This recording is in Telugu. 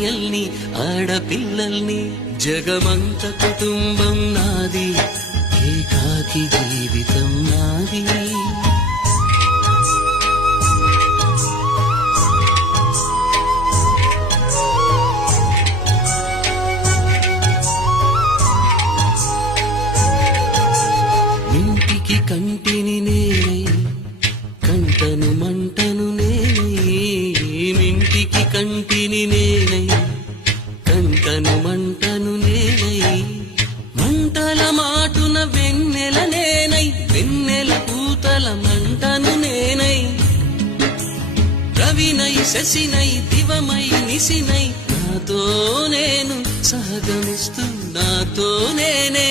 అన్నయ్యల్ని ఆడపిల్లల్ని జగమంత కుటుంబం నాది ఏకాకి జీవితం నాది ఇంటికి కంటిని నేనై కంటను మంటను నేనై ఇంటికి కంటిని నేనై కంటను మంటను నేనై మంటల మాటున వెన్నెల నేనై వెన్నెల పూతల మంటను నేనై రవినై శశినై దివమై నిశినై నాతో నేను సహగమిస్తూ నాతో నేనే